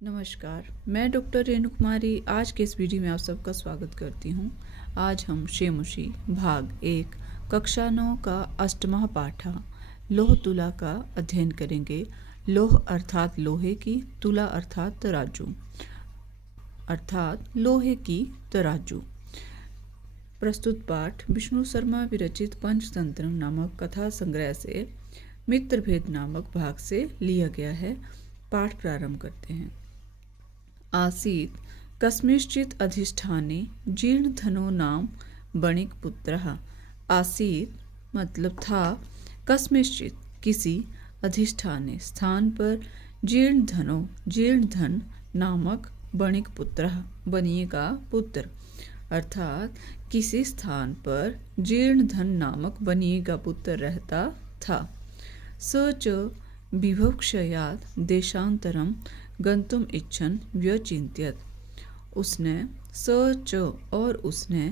नमस्कार, मैं डॉक्टर रेणु कुमारी आज के इस वीडियो में आप सबका स्वागत करती हूँ। आज हम शेमुशी भाग 1 कक्षा 9 का 8वां पाठ लोह तुला का अध्ययन करेंगे। लोह अर्थात लोहे की, तुला अर्थात तराजू, अर्थात लोहे की तराजू। प्रस्तुत पाठ विष्णु शर्मा विरचित पंचतंत्रम नामक कथा संग्रह से मित्रभेद नामक भाग से लिया गया है। पाठ प्रारंभ करते हैं। आसीत् कस्मिंश्चित् अधिष्ठाने जीर्णधनो नाम वणिक पुत्रः। आसीत् मतलब था, कस्मिंश्चित् किसी, अधिष्ठाने स्थान पर, जीर्णधन नामक वणिक पुत्रः बनिए का पुत्र, अर्थात किसी स्थान पर जीर्णधन नामक बनिए का पुत्र रहता था। स च विभक्षयात् देशांतरम गंतुम इच्छन व्यचिंत्यत। उसने स च और उसने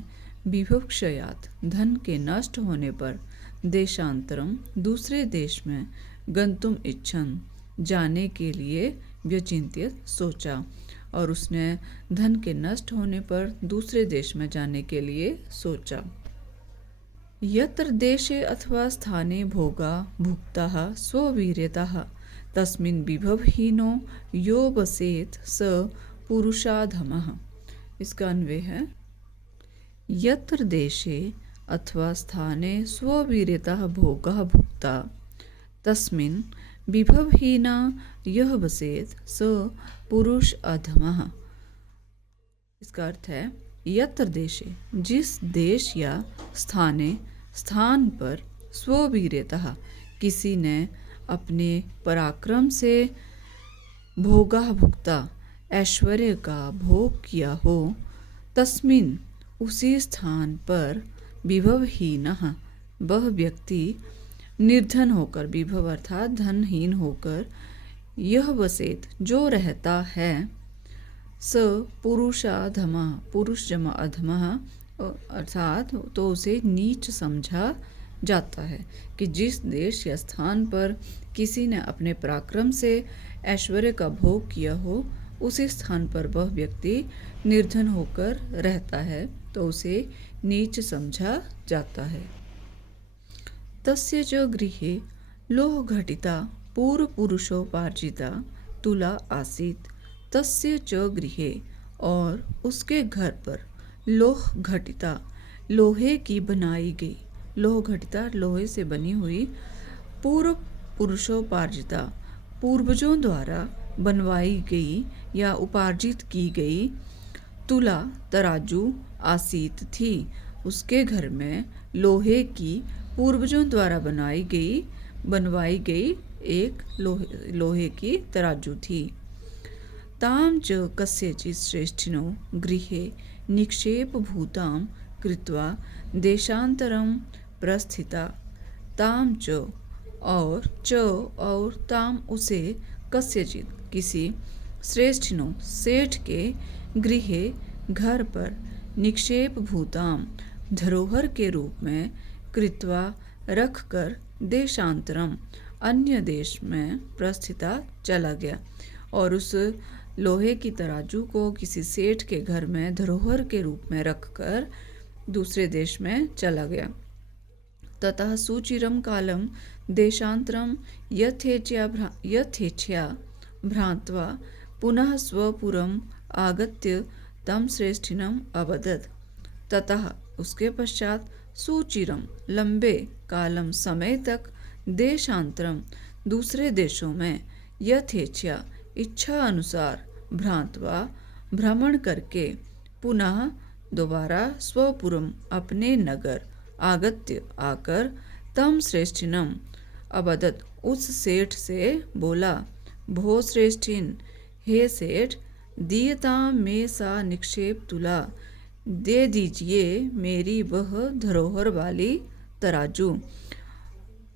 विभक्षयात धन के नष्ट होने पर देशांतरम दूसरे देश में गंतुम इच्छन जाने के लिए व्यचिंत्यत सोचा, और उसने धन के नष्ट होने पर दूसरे देश में जाने के लिए सोचा। यत्र देशे अथवा स्थाने भोगा भुक्ताः स्ववीर्यतः तस्मिन् विभवहीनो यो वसेत् स पुरुषाधमः। इसका अन्वय है, यत्र देशे अथवा स्थाने स्ववीर्यतः भोगः भुक्ता तस्मिन् विभवहीना यः वसेत् स पुरुष अधमः। इसका अर्थ है, यत्र देशे जिस देश या स्थान पर स्ववीर्यतः किसी ने अपने पराक्रम से भोगा भुक्ता ऐश्वर्य का भोग किया हो, तस्मिन उसी स्थान पर विभवहीनः वह व्यक्ति निर्धन होकर, विभव अर्थात धनहीन होकर, यह वसेत जो रहता है, स पुरुषाधमा पुरुष जमा अधमः अर्थात तो उसे नीच समझा जाता है कि जिस देश या स्थान पर किसी ने अपने पराक्रम से ऐश्वर्य का भोग किया हो, उसी स्थान पर वह व्यक्ति निर्धन होकर रहता है तो उसे नीच समझा जाता है। तस्य च गृहे लोह घटिता पूर्व पुरुषोपार्जिता तुला आसीत्। तस्य च गृहे और उसके घर पर लोह घटिता लोहे की बनाई गई, लोह घटिता लोहे से बनी हुई, पूर्व पुरुषोपार्जिता पूर्वजों द्वारा बनवाई गई या उपार्जित की गई, तुला तराजू आसीत थी। उसके घर में लोहे की पूर्वजों द्वारा बनवाई गई एक लोहे की तराजू थी। ताम च कस्यचित् श्रेष्ठिनो गृहे निक्षेप भूताम कृत्वा देशांतरम प्रस्थिता। ताम च और ताम उसे, कस्यचित् किसी, श्रेष्ठिनो सेठ के, गृहे घर पर, निक्षेप भूताम धरोहर के रूप में, कृत्वा रखकर, देशांतरम अन्य देश में, प्रस्थिता चला गया, और उस लोहे की तराजू को किसी सेठ के घर में धरोहर के रूप में रखकर दूसरे देश में चला गया। ततः सुचिरम कालम देशांतरम यथेच्छया भ्रांत्वा पुनः स्वपुरम आगत्य तम श्रेष्ठिनम अवदत्। ततः उसके पश्चात सुचिरम लंबे कालम समय तक, देशांतरम दूसरे देशों में, यथेच्छया इच्छा अनुसार, भ्रांत्वा भ्रमण करके, पुनः दोबारा, स्वपुरम अपने नगर, आगत्य आकर, तम श्रेष्ठिनम अवदत् उस सेठ से बोला, भो श्रेष्ठिन, हे सेठ, दीयताम में सा निक्षेप तुला, दे दीजिए मेरी वह धरोहर वाली तराजू।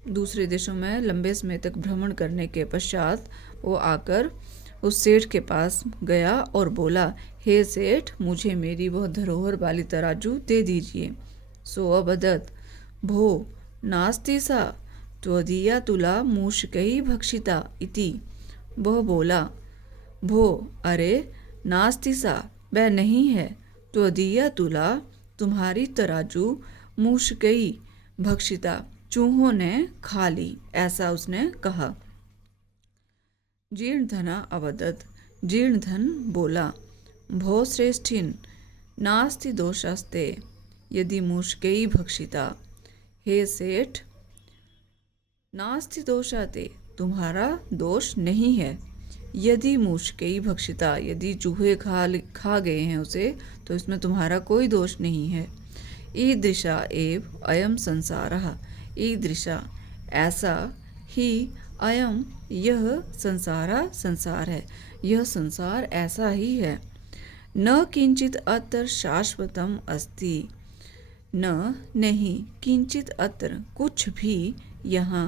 दूसरे देशों में लंबे समय तक भ्रमण करने के पश्चात वो आकर उस सेठ के पास गया और बोला, हे सेठ, मुझे मेरी वह धरोहर वाली तराजू दे दीजिए। सो अवदत्, भो नास्ति सा त्वदीया तुला मूषकैः भक्षिता इति। वह बोला, भो, अरे नास्ति सा, वह नहीं है। त्वदीया तुला, तुम्हारी तराजू, मूषकई, भक्षिता, चूहों ने खा ली, ऐसा उसने कहा। जीर्णधना अवदत्, जीर्णधन बोला, भो श्रेष्ठिन, नास्ति दोषास्ते यदि मूषकई भक्षिता। हे सेठ, नास्ति दोषाते, तुम्हारा दोष नहीं है। यदि मूषकई भक्षिता, यदि चूहे खा गए हैं उसे, तो इसमें तुम्हारा कोई दोष नहीं है। ईदृशा एव अयम संसारः, ईदृशा ऐसा ही, अयम यह, संसारा संसार है, यह संसार ऐसा ही है। न किंचित अत्र शाश्वतम अस्ति, न नहीं, किंचित अत्र कुछ भी यहाँ,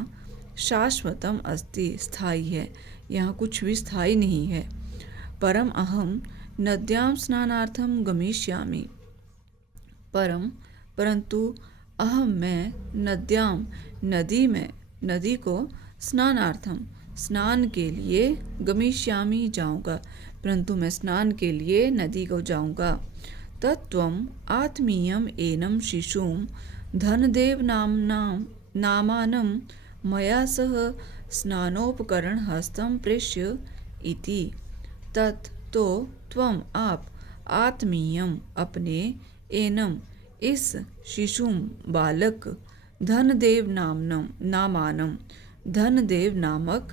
शाश्वतम अस्ति स्थायी है, यहाँ कुछ भी स्थायी नहीं है। परम अहम नद्यां स्नानार्थम गमिष्यामि, परम परंतु अहम मैं, नद्याम नदी में, नदी को, स्नानार्थम स्नान के लिए, गमिष्यामि जाऊँगा, परंतु मैं स्नान के लिए नदी को जाऊँगा। तत्त्वम् आत्मीयम एनम शिशुम धनदेव नामानं मया सह स्नानोपकरण हस्तं प्रेष्य इति। तत् तो त्वम आप, आत्मीयम अपने, एनम इस, शिशुम बालक, धनदेव नामानम धनदेव नामक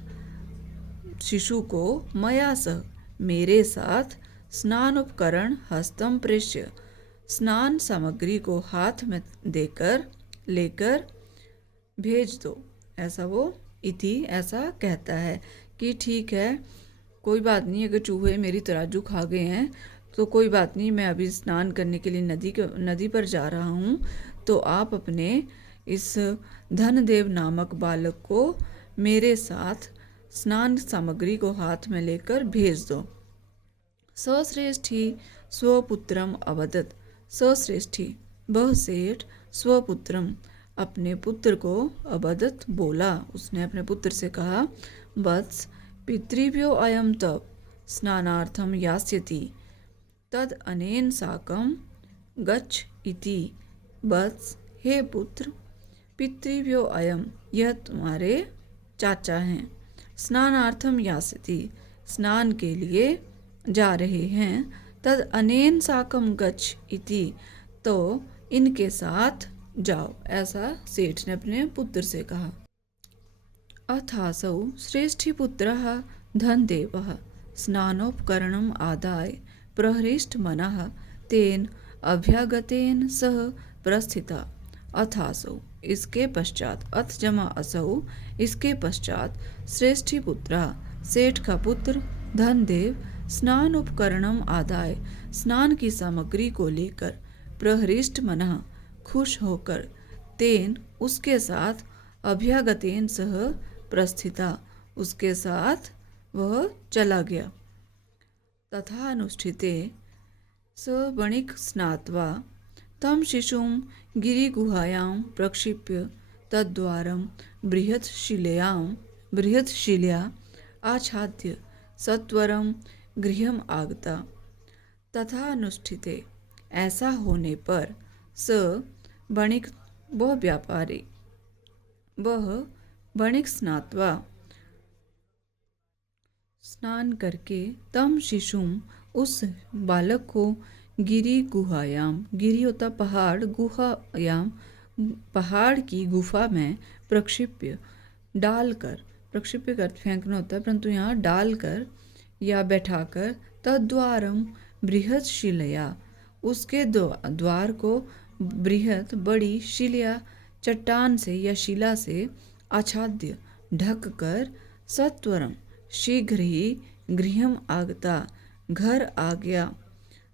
शिशु को, मया सह मेरे साथ, स्नान उपकरण हस्तम प्रेष्य स्नान सामग्री को हाथ में देकर लेकर भेज दो। ऐसा वो इति ऐसा कहता है कि ठीक है, कोई बात नहीं, अगर चूहे मेरी तराजू खा गए हैं तो कोई बात नहीं, मैं अभी स्नान करने के लिए नदी पर जा रहा हूँ, तो आप अपने इस धनदेव नामक बालक को मेरे साथ स्नान सामग्री को हाथ में लेकर भेज दो। सश्रेष्ठी स्वपुत्रम अवदत्, सश्रेष्ठी वह सेठ, स्वपुत्रम अपने पुत्र को, अवदत् बोला, उसने अपने पुत्र से कहा, वत्स पितृभ्यो अयम तप स्नानार्थम यास्यति तद अनेन साकम गच्छ इति। वत्स हे पुत्र, पितृभ्यो अयम यह तुम्हारे चाचा हैं, स्नानार्थम यास्यति स्नान के लिए जा रहे हैं, तद अनेन साकम गच्छ इति तो इनके साथ जाओ, ऐसा सेठ ने अपने पुत्र से कहा। अथासौ श्रेष्ठीपुत्रः धनदेवः स्नानोपकरणम् आदाय प्रहृष्टमनः तेन अभ्यागतेन सह प्रस्थिता। अथासौ इसके पश्चात, अथ जमा असौ इसके पश्चात, श्रेष्ठीपुत्रः सेठ का पुत्र, धनदेव स्नान उपकरणम आदाय स्नान की सामग्री को लेकर, प्रहृष्ट मनः खुश होकर, तेन उसके साथ, अभ्यागतेन सह प्रस्थिता उसके साथ वह चला गया। तथा अनुष्ठिते स वणिक स्नात्वा तम शिशुं गिरिगुहायां प्रक्षिप्य तद्द्वारं बृहत्शिलया आच्छाद्य सत्वरं गृहम् आगता। तथा अनुष्ठिते ऐसा होने पर, स वणिक वह व्यापारी, वह वणिक स्नात्वा स्नान करके, तम शिशुम उस बालक को, गिरी गुहायाम, गिरी होता पहाड़, गुहायाम पहाड़ की गुफा में, प्रक्षिप्य डालकर, प्रक्षिप्य कर फेंकना होता है परंतु यहाँ डालकर या बैठाकर, तद्वारम बृहत शिलया उसके द्वार को, बृहत बड़ी, शिलया चट्टान से या शिला से, आच्छाद्य ढक कर, सत्वरम शीघ्र ही, गृहम आगता घर आ गया।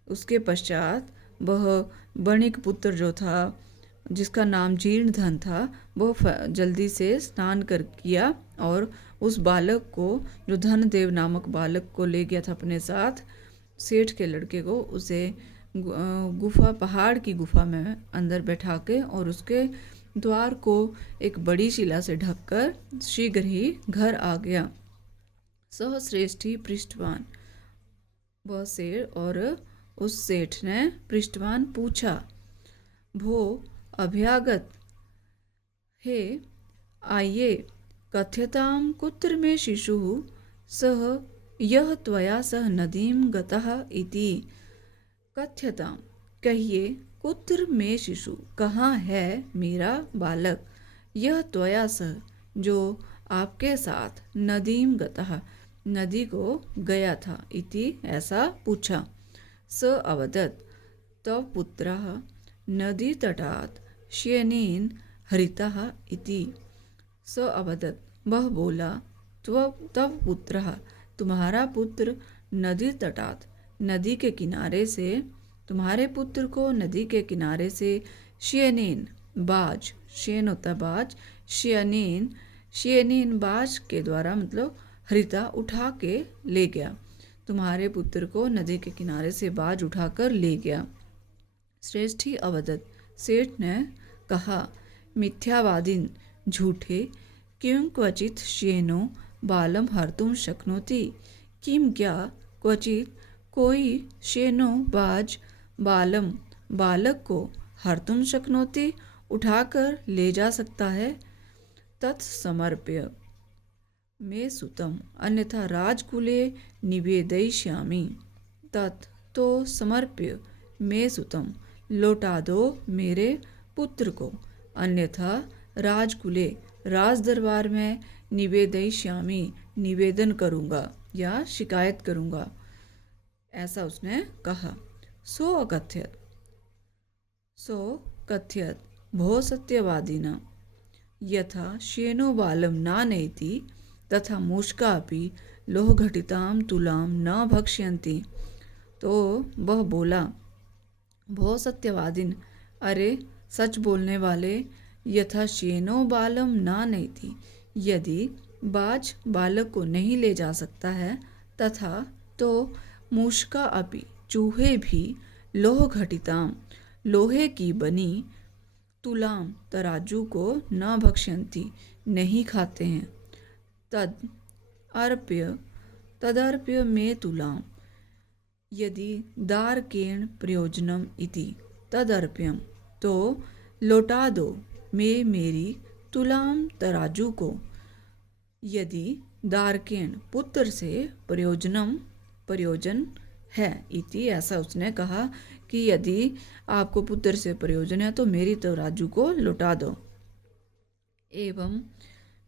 उसके पश्चात वह वणिक पुत्र जो था, जिसका नाम जीर्णधन था, वह जल्दी से स्नान कर किया और उस बालक को, जो धनदेव नामक बालक को ले गया था अपने साथ, सेठ के लड़के को, उसे गुफा, पहाड़ की गुफा में अंदर बैठा के और उसके द्वार को एक बड़ी शिला से ढककर शीघ्र ही घर आ गया। सह श्रेष्ठी पृष्ठवान वह शेर और उस सेठ ने पृष्ठवान पूछा, भो अभ्यागत, हे आइए, कथ्यतां कुत्र मे शिशुः सः यः त्वया सह नदीं गतः इति। कथ्यतां, कहिए, कुत्र मे शिशु, कहाँ है मेरा बालक, यह त्वया सह, जो आपके साथ, नदीं गतः, नदी को गया था, इति ऐसा पूछा। स अवदत्, तव पुत्रः नदीतटात् शयनेन हरितः इति। स अवदत्, वह बोला, तव पुत्रः, तुम्हारा पुत्र नदी तटात, नदी के किनारे से, तुम्हारे पुत्र को नदी के किनारे से शयनेन, बाज, शयन होता बाज, शयनेन बाज के द्वारा, मतलब हरिता, उठा के ले गया। तुम्हारे पुत्र को नदी के किनारे से बाज उठाकर ले गया। श्रेष्ठी अवदत्, सेठ ने कहा, मिथ्यावादिन, झूठे, किं क्वचित शयनो बालम हर्तुं शक्नोति, किम क्या क्वचित कोई शयनो बाज बालम, बालक को हर्तुं शक्नोति, उठाकर ले जा सकता है। तत्समर्प्य मे सुतम, अन्यथा राजकुले निवेदयिष्यामि। तत्, तो समर्प्य, मे सुतम, लौटा दो मेरे पुत्र को, अन्यथा राजकुले, राज दरबार में, निवेदयिष्यामि, निवेदन करूँगा या शिकायत करूँगा, ऐसा उसने कहा। सो कथ्यत भो सत्यवादिना, यथा श्येनो बालम नानयति तथा मूषकापि लोहघटितां तुलां न भक्ष्यन्ति। तो वह बोला, भो सत्यवादिन, अरे सच बोलने वाले, यथा श्येनो बालम नानयति, यदि बाज बालक को नहीं ले जा सकता है, तथा तो मूषका अपि, चूहे भी, लोह घटिताम, लोहे की बनी, तुलाम, तराजू को, न भक्ष्यन्ति, नहीं खाते हैं। तदर्प्य मे तुलाम, यदि दारकेण प्रयोजनम इति। तदर्प्यम, तो लौटा दो, मेरी तुलाम, तराजू को, यदि दारकेण, पुत्र से, प्रयोजन है, इति ऐसा उसने कहा कि यदि आपको पुत्र से प्रयोजन है तो मेरी तराजू को लौटा दो। एवं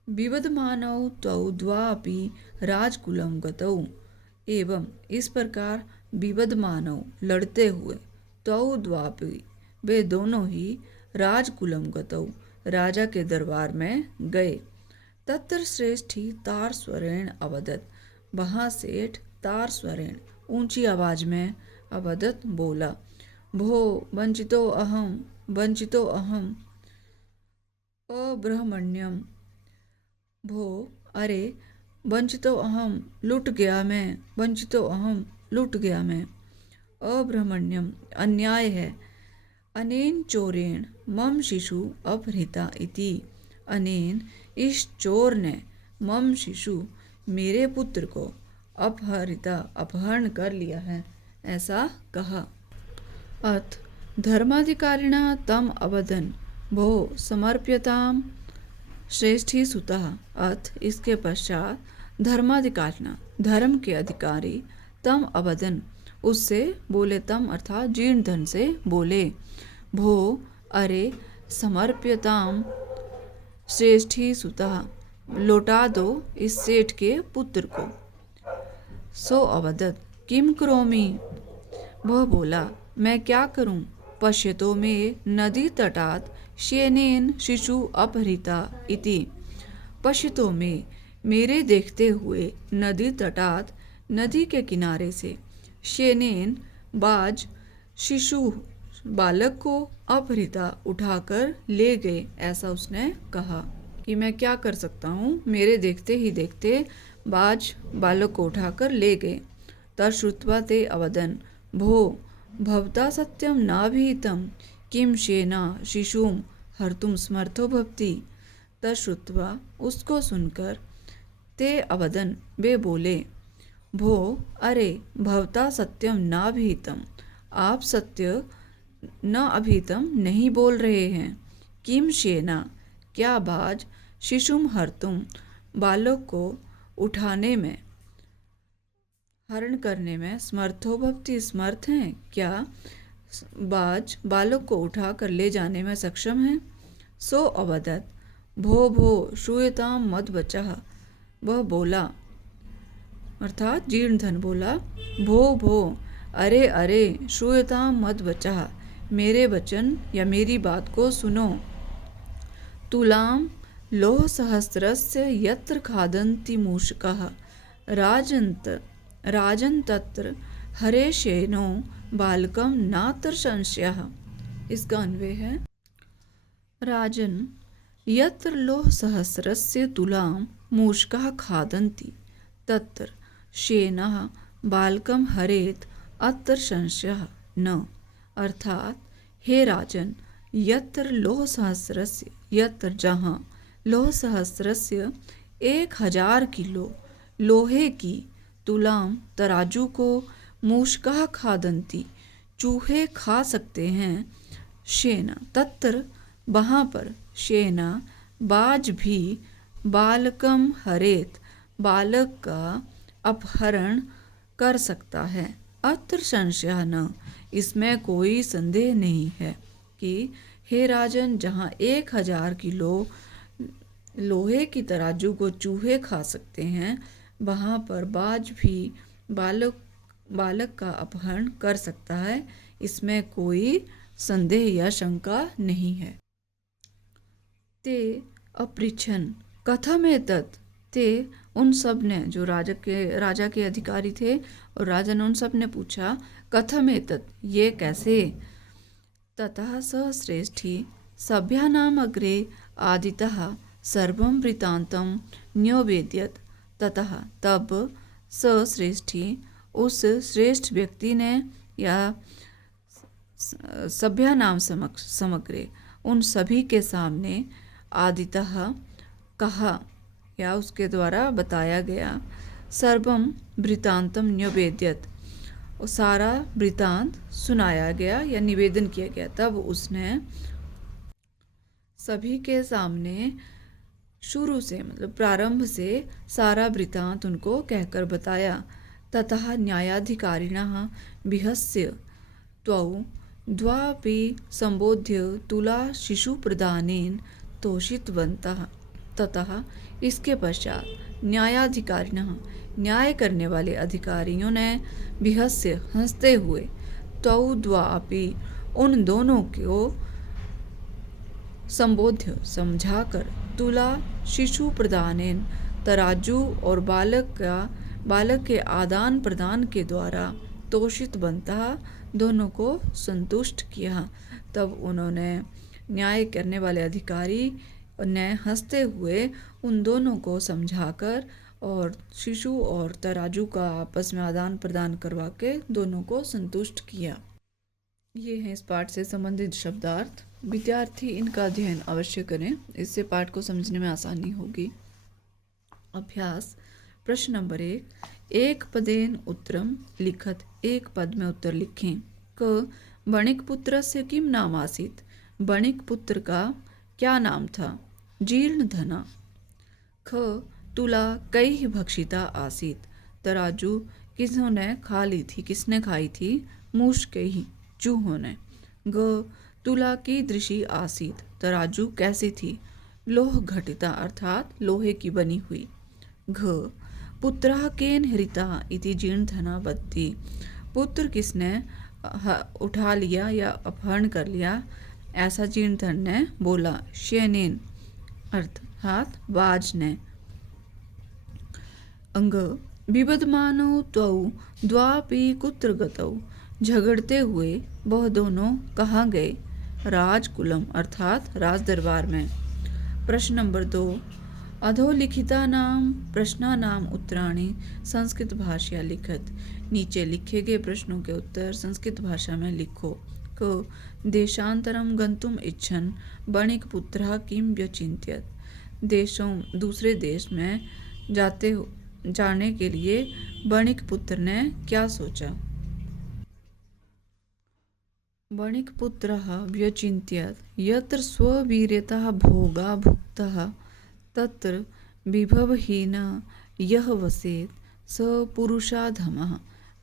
विवदमानौ तौ द्वापि राजकुलं गतौ, एवं इस प्रकार विवदमानौ, लड़ते हुए, तौ द्वापि, वे दोनों ही, राजकुलम गतौ, राजा के दरबार में गए। तत्र श्रेष्ठी तार स्वरेण अवदत्, वहाँ सेठ तार स्वरेण, ऊंची आवाज में, अवदत्, बोला, भो वंचितो अहम अब्रह्मण्यम, भो, अरे, वंचितो अहम, लुट गया मैं, वंचितो अहम, लुट गया मैं, अब्रह्मण्यम, अन्याय है, अनेन चोरेण मम शिशु अपहृता इति, अनेन, इस चोर ने, मम शिशु, मेरे पुत्र को, अपहरिता, अपहरण कर लिया है, ऐसा कहा। अथ धर्माधिकारिणा तम अवदन्, भो समर्प्यताम श्रेष्ठी सुतः। अथ इसके पश्चात धर्माधिकारिणा, धर्म के अधिकारी, तम अवदन्, उससे बोले, तम अर्थात जीर्ण धन से बोले, भो, अरे, समर्प्यताम श्रेष्ठी सुतः, लौटा दो इस सेठ के पुत्र को। सो अवदत्, किम करोमि, वह बोला, मैं क्या करूं, पश्यतो में नदी तटात शयनेन शिशु अपहृता इति। पश्यतो में, मेरे देखते हुए, नदी तटात, नदी के किनारे से, शयनेन, बाज, शिशु, बालक को, अपहृता, उठाकर ले गए, ऐसा उसने कहा कि मैं क्या कर सकता हूँ, मेरे देखते ही देखते बाज बालक को उठाकर ले गए। तश्रुत्वा ते अवदन्, भो भवता सत्यम नाभिहितं, किम शेना शिशुम हर्तुम समर्थो भवति। तश्रुत्वा, उसको सुनकर, ते अवदन्, वे बोले, भो अरे भवता सत्यम नाभीतम, आप सत्य न अभीतम नहीं बोल रहे हैं। किम शेना क्या बाज, शिशुम हर्तुम बालक को उठाने में, हरण करने में, समर्थो भवती समर्थ हैं क्या, बाज बालक को उठा कर ले जाने में सक्षम है। सो अवदत भो भो श्रूयताम मद बचः, वह बोला अर्थात जीर्णधन बोला, भो भो अरे अरे श्रूयताम मद बचः, मेरे वचन या मेरी बात को सुनो। तुलाम लोह सहस्रस्य यत्र खादन्ति मूषकाः, राजन तत्र हरेशेनो बालकम नात्र संशयः। इसका अन्वय है, राजन यत्र लोह सहस्रस्य तुलाम मूषकाः खादन्ति तत्र शेनः बालकम हरेत अत्र संशयः न। अर्थात हे राजन, यत्र लोह सहस्रस्य, यत्र जहाँ, लोह सहस्रस्य 1000 किलो लोहे की, तुलाम तराजू को, मूषकाः खादन्ति चूहे खा सकते हैं, शेना तत्र वहाँ पर, शेना बाज भी, बालकम हरेत बालक का अपहरण कर सकता है, अत्र संशय न, इसमें कोई संदेह नहीं है कि हे राजन, जहाँ 1000 किलो लोहे की तराजू को चूहे खा सकते हैं, वहाँ पर बाज भी बालक का अपहरण कर सकता है, इसमें कोई संदेह या शंका नहीं है। ते अपृच्छन कथम एतत्, ते उन सब ने, जो राजा के अधिकारी थे और राजा ने उन सब ने पूछा, कथम एतत् ये कैसे। ततः स श्रेष्ठी सभ्यानाम अग्रे आदितः सर्वं वृत्तान्तं न्योवेद्यत, ततः तब स श्रेष्ठी उस श्रेष्ठ व्यक्ति ने या सभ्यानाम समग्रे उन सभी के सामने, आदितः कहा या उसके द्वारा बताया गया, सर्वम वृत्तांतम न्योवेद्यत सारा वृत्तांत सुनाया गया या निवेदन किया गया। तब उसने सभी के सामने शुरू से मतलब प्रारंभ से सारा वृत्तांत उनको कहकर बताया। ततः न्यायाधिकारिणः बिहस्य त्वौ द्वापि संबोध्य तुला शिशु प्रदानेन तोषितवन्तः। ततः इसके पश्चात न्यायाधिकारिणः न्याय करने वाले अधिकारियों ने बिहस्य हंसते हुए त्वौ द्वापि उन दोनों को संबोध्य समझाकर तुला शिशु प्रदानेन तराजू और बालक के आदान प्रदान के द्वारा तोषित बनता दोनों को संतुष्ट किया। तब उन्होंने न्याय करने वाले अधिकारी ने हंसते हुए उन दोनों को समझाकर और शिशु और तराजू का आपस में आदान प्रदान करवा के दोनों को संतुष्ट किया। ये हैं इस पाठ से संबंधित शब्दार्थ। विद्यार्थी इनका अध्ययन अवश्य करें, इससे पाठ को समझने में आसानी होगी। अभ्यास प्रश्न नंबर 1, एक पदेन उत्तरम लिखत, एक पद में उत्तर लिखें। क बणिक पुत्र से किम नाम आसीत, बणिक पुत्र का क्या नाम था। जीर्ण धना। ख तुला कई भक्षिता आसीत, तराजू किसने खा ली थी, किसने खाई थी, मूषके ही चूहों ने। ग तुला की दृषि आसीत, तराजू कैसी थी, लोह घटिता अर्थात लोहे की बनी हुई। घ पुत्रः केन हृता इति जीर्णधना वदति, पुत्र किसने उठा लिया या अपहरण कर लिया, ऐसा जीर्णधन ने बोला। शेनेन अर्थात बाज ने। अंग विबदमानो त्वौ द्वापि कुत्र गतौ, झगड़ते हुए वह दोनों कहाँ गए। राजकुलम अर्थात राज दरबार में। प्रश्न नंबर 2, अधोलिखिता नाम प्रश्ना नाम उत्तराणि संस्कृत भाषा लिखत, नीचे लिखे गए प्रश्नों के उत्तर संस्कृत भाषा में लिखो। क देशांतरम गंतुम इच्छन बणिक पुत्रः किम व्यचिंत्यत, दूसरे देश में जाने के लिए बणिक पुत्र ने क्या सोचा। बणिक पुत्रः व्यचिन्त्यत् यत्र स्ववीर्यतः भोगा भुक्तः तत्र विभवहीनः यः वसेत् स पुरुषाधमः।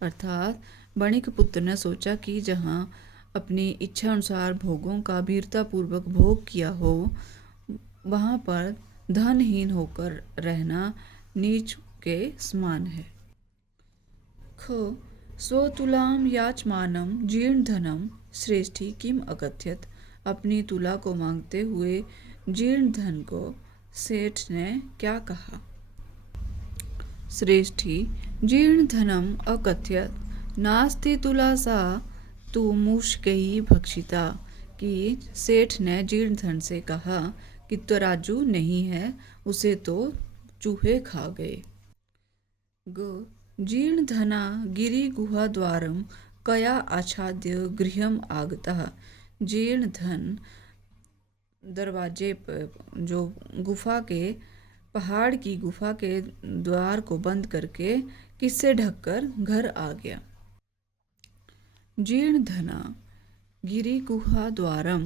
अर्थात बणिक पुत्र ने सोचा कि जहाँ अपनी इच्छा अनुसार भोगों का वीरतापूर्वक भोग किया हो, वहाँ पर धनहीन होकर रहना नीच के समान है। ख स्वतुलाम याचमानम जीर्ण धनम श्रेष्ठी किम अकथ्यत। अपनी तुला को मांगते हुए जीर्ण धन को सेठ ने क्या कहा। श्रेष्ठी जीर्ण धनम अकथ्यत नास्ति तुला सा तु मुष्कैः भक्षिता। कि सेठ ने जीर्ण धन से कहा कि तराजू नहीं है, उसे तो चूहे खा गए। ग जीर्ण धना गिरी गुहा द्वारम कया आच्छाद्य गृहम आगतः। जीर्ण धन दरवाजे पर जो गुफा के पहाड़ की गुफा के द्वार को बंद करके किससे ढककर घर आ गया। जीर्ण धना गिरी गुहा द्वारम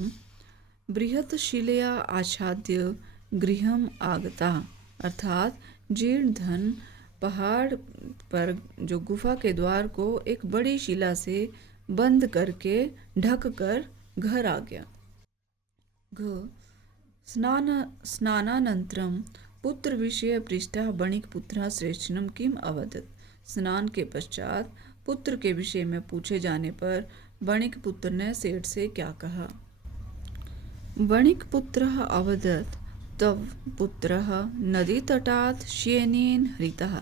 बृहत शिलया आच्छाद्य गृहम आगता। अर्थात जीर्ण धन पहाड़ पर जो गुफा के द्वार को एक बड़ी शिला से बंद करके ढक कर घर आ गया। घ स्नानानंतरम पुत्र विषय पृष्ठः बणिक पुत्रः श्रेष्ठिनम किम अवदत्। स्नान के पश्चात पुत्र के विषय में पूछे जाने पर बणिक पुत्र ने सेठ से क्या कहा। बणिक पुत्रः अवदत् तव पुत्रः नदी तटात् श्येनेन हरितः।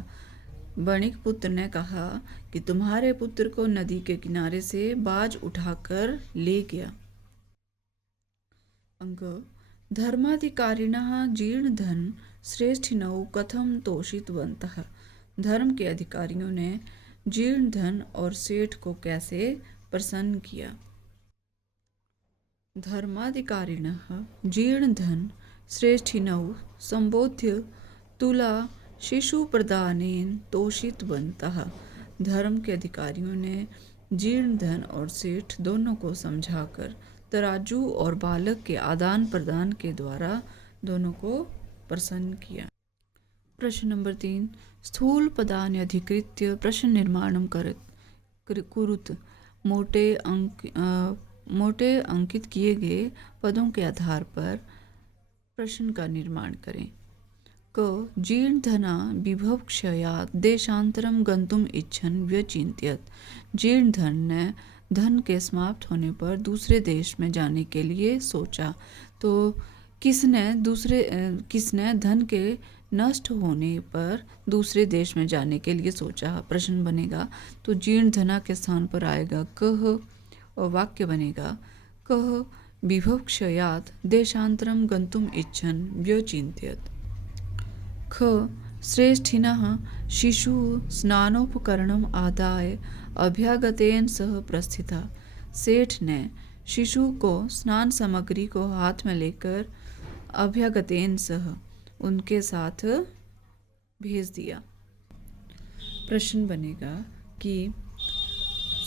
बणिक पुत्र ने कहा कि तुम्हारे पुत्र को नदी के किनारे से बाज उठाकर ले गया। अंक धर्माधिकारिणः जीर्ण धन श्रेष्ठिनौ कथम तोषितवन्तः। धर्म के अधिकारियों ने जीर्ण धन और सेठ को कैसे प्रसन्न किया। धर्माधिकारिणः जीर्ण धन श्रेष्ठिनौ संबोध्य तुला शिशु प्रदानेन तोषितवन्तः। धर्म के अधिकारियों ने जीर्ण धन और सेठ दोनों को समझाकर तराजू और बालक के आदान प्रदान के द्वारा दोनों को प्रसन्न किया। प्रश्न नंबर 3 स्थूल पदानि अधिकृत्य प्रश्न निर्माणं कुरुत। मोटे अंकित किए गए पदों के आधार पर प्रश्न का निर्माण करें। क जीर्ण धना विभवक्षयात् देशांतरम गंतुम इच्छन व्यचिन्त्यत। जीर्ण धन ने धन के समाप्त होने पर दूसरे देश में जाने के लिए सोचा। तो किसने धन के नष्ट होने पर दूसरे देश में जाने के लिए सोचा। प्रश्न बनेगा तो जीर्ण धना के स्थान पर आएगा कह और वाक्य बनेगा कह विभवक्षयात् देशांतरम गंतुम इच्छन व्यचिन्त्यत। ख श्रेष्ठिनः शिशु स्नानोपकरणम आदाय अभ्यागतेन सह प्रस्थिता। सेठ ने शिशु को स्नान सामग्री को हाथ में लेकर अभ्यागतेन सह उनके साथ भेज दिया। प्रश्न बनेगा कि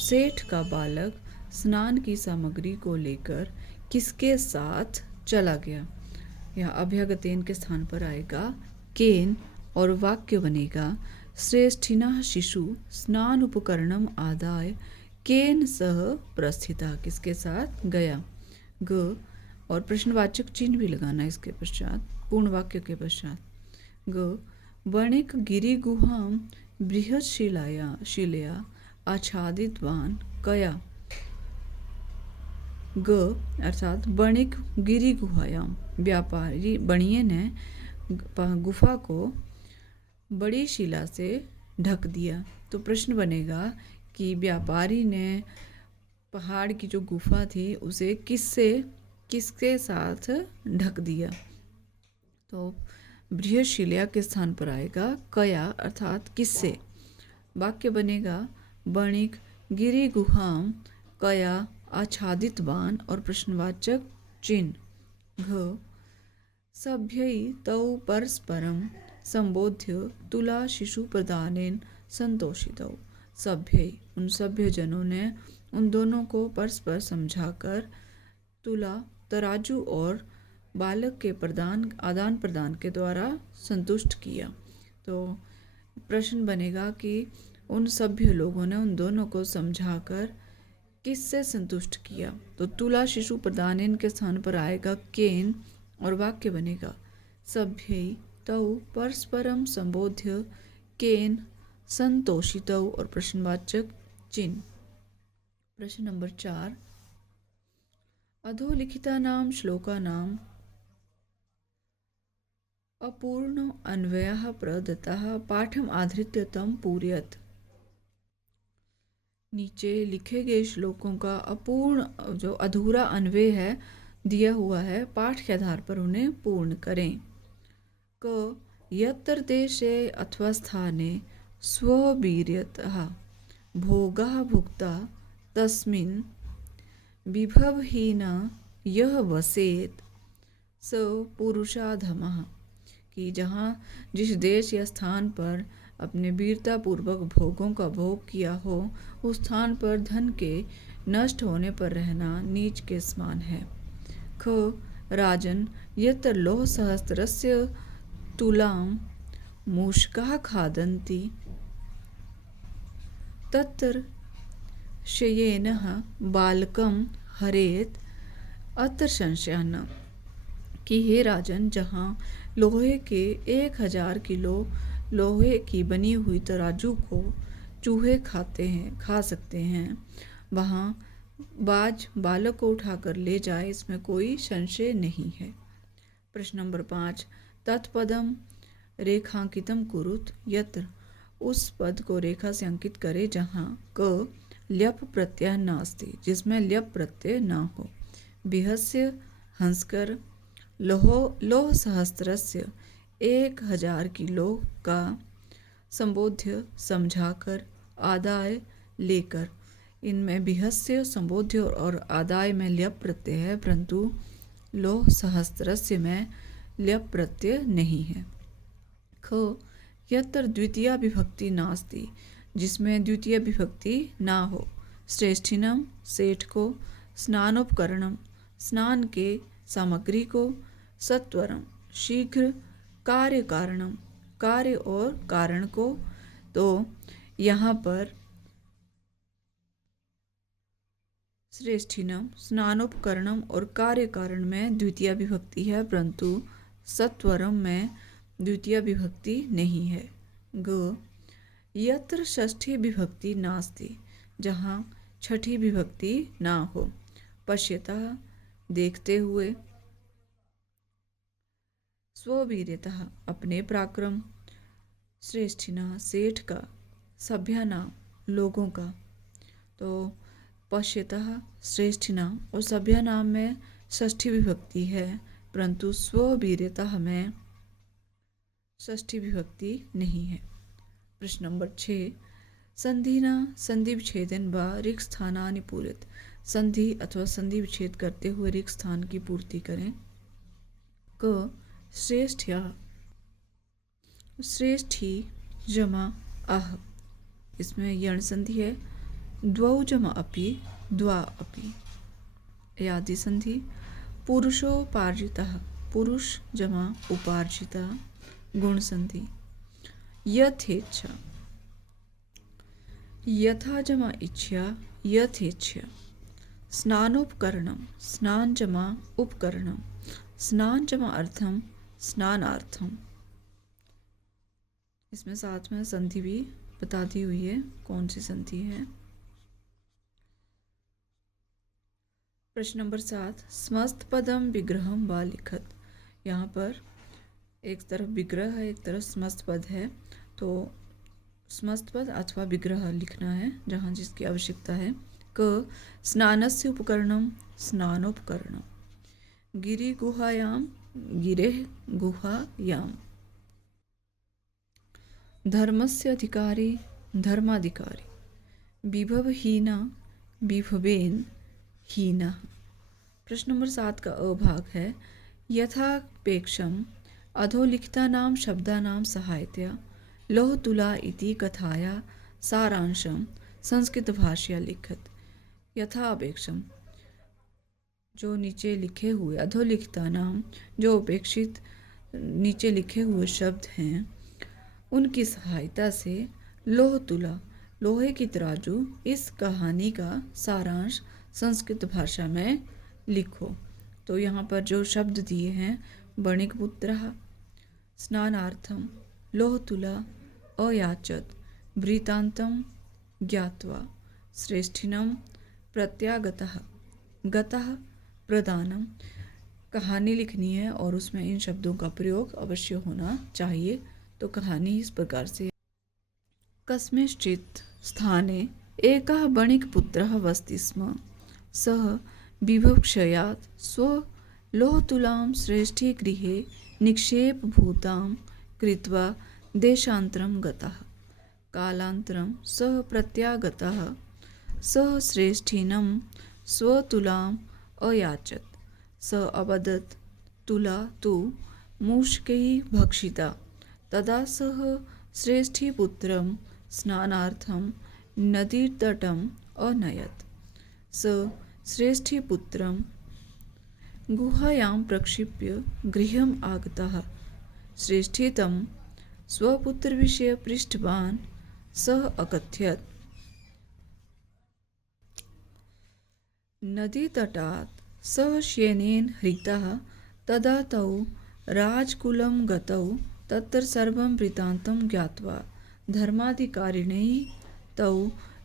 सेठ का बालक स्नान की सामग्री को लेकर किसके साथ चला गया। यहाँ अभ्यागतेन के स्थान पर आएगा केन और वाक्य बनेगा श्रेष्ठिनः शिशु स्नान उपकरणम आदाय केन सह प्रस्थिता। किसके साथ गया। ग और प्रश्नवाचक चिन्ह भी लगाना इसके पश्चात पूर्ण वाक्य के पश्चात। ग बणिक गिरी गुहाम बृहत शिलया आच्छादितवान कया। ग अर्थात बणिक गिरी गुहायाम व्यापारी बणिये ने गुफा को बड़ी शिला से ढक दिया। तो प्रश्न बनेगा कि व्यापारी ने पहाड़ की जो गुफा थी उसे किसके साथ ढक दिया। तो बृहत शिला के स्थान पर आएगा कया अर्थात किससे। वाक्य बनेगा बणिक गिरी गुहाम कया आच्छादितवान और प्रश्नवाचक चिन्ह। घ सभ्यै तौ परस्परम संबोध्य तुला शिशु प्रदानेन संतोषितौ। सभ्य, उन सभ्य जनों ने उन दोनों को परस्पर समझाकर तुला तराजू और बालक के आदान प्रदान के द्वारा संतुष्ट किया। तो प्रश्न बनेगा कि उन सभ्य लोगों ने उन दोनों को समझाकर किससे संतुष्ट किया। तो तुला शिशु प्रदानेन के स्थान पर आएगा केन और वाक्य बनेगा सभ्यै तौ परस्परम संबोध्य केन संतोषितौ और प्रश्नवाचक चिन्ह। प्रश्न नंबर 4, अधोलिखितानां श्लोकानां अपूर्ण अन्वयः प्रदत्तः पाठम आधृत्य तं पूरयत। नीचे लिखे गए श्लोकों का अपूर्ण जो अधूरा अन्वय है दिया हुआ है, पाठ के आधार पर उन्हें पूर्ण करें। क यत्र देशे अथवा स्थाने स्ववीर्यतः भोगः भुक्ता तस्मिन् विभवहीन यह वसेत स पुरुषाधमः। कि जहाँ जिस देश या स्थान पर अपने वीरतापूर्वक भोगों का भोग किया हो, उस स्थान पर धन के नष्ट होने पर रहना नीच के समान है। ख राजन यत्र लोह सहस्त्रस्य तुलां मूषकाः खादन्ति तत्र शयेनः बालकं हरेत अत्र संशयः न। कि हे राजन, जहाँ लोहे के 1000 किलो लोहे की बनी हुई तराजू को चूहे खा सकते हैं, वहाँ बाज बालक को उठाकर ले जाए, इसमें कोई संशय नहीं है। प्रश्न नंबर 5, तत्पदम रेखांकितम कुरुत यत्र, उस पद को रेखा से अंकित करे जहाँ क ल्यप प्रत्यय नास्ति, जिसमें ल्यप प्रत्यय ना हो। बिहस्य हंसकर लोह सहस्त्रस्य 1000 किलो का संबोध्य समझाकर आदाय लेकर। इनमें बिहस्य संबोध्य और आदाय में ल्यप प्रत्यय है, परंतु लोह सहस्त्रस्य में ल्यप प्रत्यय नहीं है। ख यत्र द्वितीया विभक्ति नास्ति, जिसमें द्वितीय विभक्ति ना हो। श्रेष्ठिनम सेठ को, स्नानोपकरणम स्नान के सामग्री को, सत्वरम शीघ्र, कार्य कारणम कार्य और कारण को। तो यहाँ पर श्रेष्ठिनम, स्नानोपकरणम और कार्य कारण में द्वितीय विभक्ति है, परंतु सत्वरम में द्वितीय विभक्ति नहीं है। ग यत्र षष्ठी विभक्ति नास्ति, जहाँ छठी विभक्ति ना हो। पश्यतः देखते हुए, स्ववीर्यतः अपने पराक्रम, श्रेष्ठिना सेठ का, सभ्यानाम लोगों का। तो पश्यतः श्रेष्ठिना और सभ्यानाम में षष्ठी विभक्ति है, परंतु स्ववीर्यतः में षष्ठी विभक्ति नहीं है। प्रश्न नंबर 6, संधिना संधि विच्छेदन व रिक्त स्थानानि पूरित। संधि अथवा संधि विच्छेद करते हुए रिक्त स्थान की पूर्ति करें। क श्रेष्ठ्या, श्रेष्ठी जमा आह, इसमें यण संधि है। द्वौ जमा अपि, द्वा अपि। यादि संधि। पुरुषोपार्जितः, पुरुष जमा उपार्जिता, गुण संधि। यथेच्छा, यथा जमा इच्छा, यथेच्छा। स्नानोपकरणम, स्नान जमा उपकरणम, स्नान जमा अर्थम, स्नानार्थम। इसमें साथ में संधि भी बता दी हुई है, कौन सी संधि है। प्रश्न नंबर 7, समस्त पदम विग्रहम व लिखत। यहाँ पर एक तरफ विग्रह है, एक तरफ समस्त पद है, तो समस्त पद अथवा विग्रह लिखना है जहाँ जिसकी आवश्यकता है। क स्नानस्य उपकरणम, स्नानोपकरणम। गिरि गुहायाम, गिरेः गुहायाम। धर्मस्य अधिकारी, धर्माधिकारी। विभवहीना, विभवेन हीना। प्रश्न नंबर 7 का अभाग है। यथापेक्षम अधोलिखितानां शब्दानां सहायतया लोहतुला इति कथाया सारांशं संस्कृतभाषया लिखत यथा अपेक्षम। जो नीचे लिखे हुए अधोलिखितानां, जो अपेक्षित नीचे लिखे हुए शब्द हैं, उनकी सहायता से लोहतुला, लोहे की तराजू, इस कहानी का सारांश संस्कृत भाषा में लिखो। तो यहाँ पर जो शब्द दिए हैं, बणिकपुत्रः, स्नानार्थम, लोहतुला, अयाचत, वृत्तान्तं ज्ञात्वा, श्रेष्ठिनं प्रत्यागतः, गतः प्रदानम। कहानी लिखनी है और उसमें इन शब्दों का प्रयोग अवश्य होना चाहिए। तो कहानी इस प्रकार से। कस्मिंश्चित् स्थाने एकः बणिकपुत्रः वसति स्म। सः बिभक्ष्यात् स्वलोहतुलां श्रेष्ठीगृहे निक्षेपभूतां कृत्वा देशान्तरं गतः। कालान्तरं सः प्रत्यागतः। सः श्रेष्ठिनं स्वतुलाम् अयाचत। स अवदत्, तुला तु मूषकैः भक्षिता। तदा सः श्रेष्ठीपुत्रं स्नानार्थं नदीतटम् अनयत्। स श्रेष्ठीपुत्रं गुहायां प्रक्षिप्य गृहम् आगतः। श्रेष्ठी तं स्वपुत्रविषये पृष्टवान्। सः अकथयत्, नदीतटात् सः शयनेन हृतः। तदा तौ राजकुलं गतौ। तत्र सर्वं वृत्तान्तं ज्ञात्वा धर्माधिकारिणैः तौ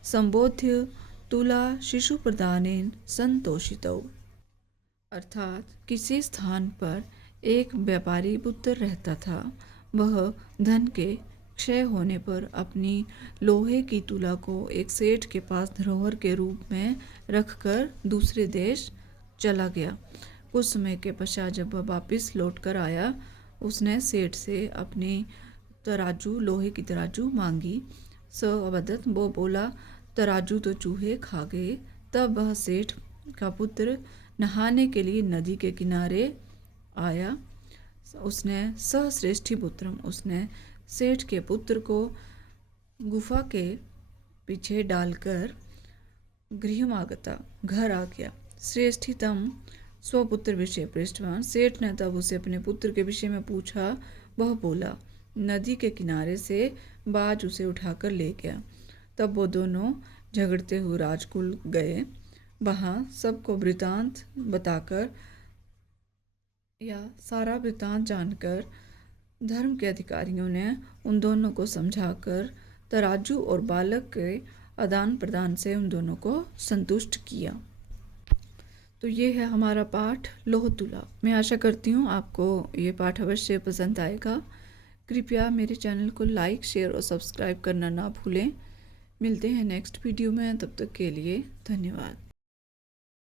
संबोध्य तुला शिशुप्रदानेन संतोषितौ। अर्थात किसी स्थान पर एक व्यापारी पुत्र रहता था। वह धन के क्षय होने पर अपनी लोहे की तुला को एक सेठ के पास धरोहर के रूप में रखकर दूसरे देश चला गया। कुछ समय के पश्चात जब वह वापस लौट कर आया, उसने सेठ से अपनी तराजू, लोहे की तराजू मांगी। स अवदत, वो बोला, तराजू तो चूहे खा गए। तब वह सेठ का पुत्र नहाने के लिए नदी के किनारे आया। उसने श्रेष्ठी पुत्रम, उसने सेठ के पुत्र को गुफा के पीछे डालकर गृहमागता, घर आ गया। श्रेष्ठितम स्वपुत्र विषय पृष्ठवान, सेठ ने तब उसे अपने पुत्र के विषय में पूछा। वह बोला, नदी के किनारे से बाज उसे उठाकर ले गया। तब वो दोनों झगड़ते हुए राजकुल गए। वहाँ सबको वृतांत बताकर या सारा वृतांत जानकर धर्म के अधिकारियों ने उन दोनों को समझाकर तराजू और बालक के आदान प्रदान से उन दोनों को संतुष्ट किया। तो ये है हमारा पाठ लोहतुला। मैं आशा करती हूँ आपको ये पाठ अवश्य पसंद आएगा। कृपया मेरे चैनल को लाइक, शेयर और सब्सक्राइब करना ना भूलें। मिलते हैं नेक्स्ट वीडियो में, तब तक के लिए धन्यवाद।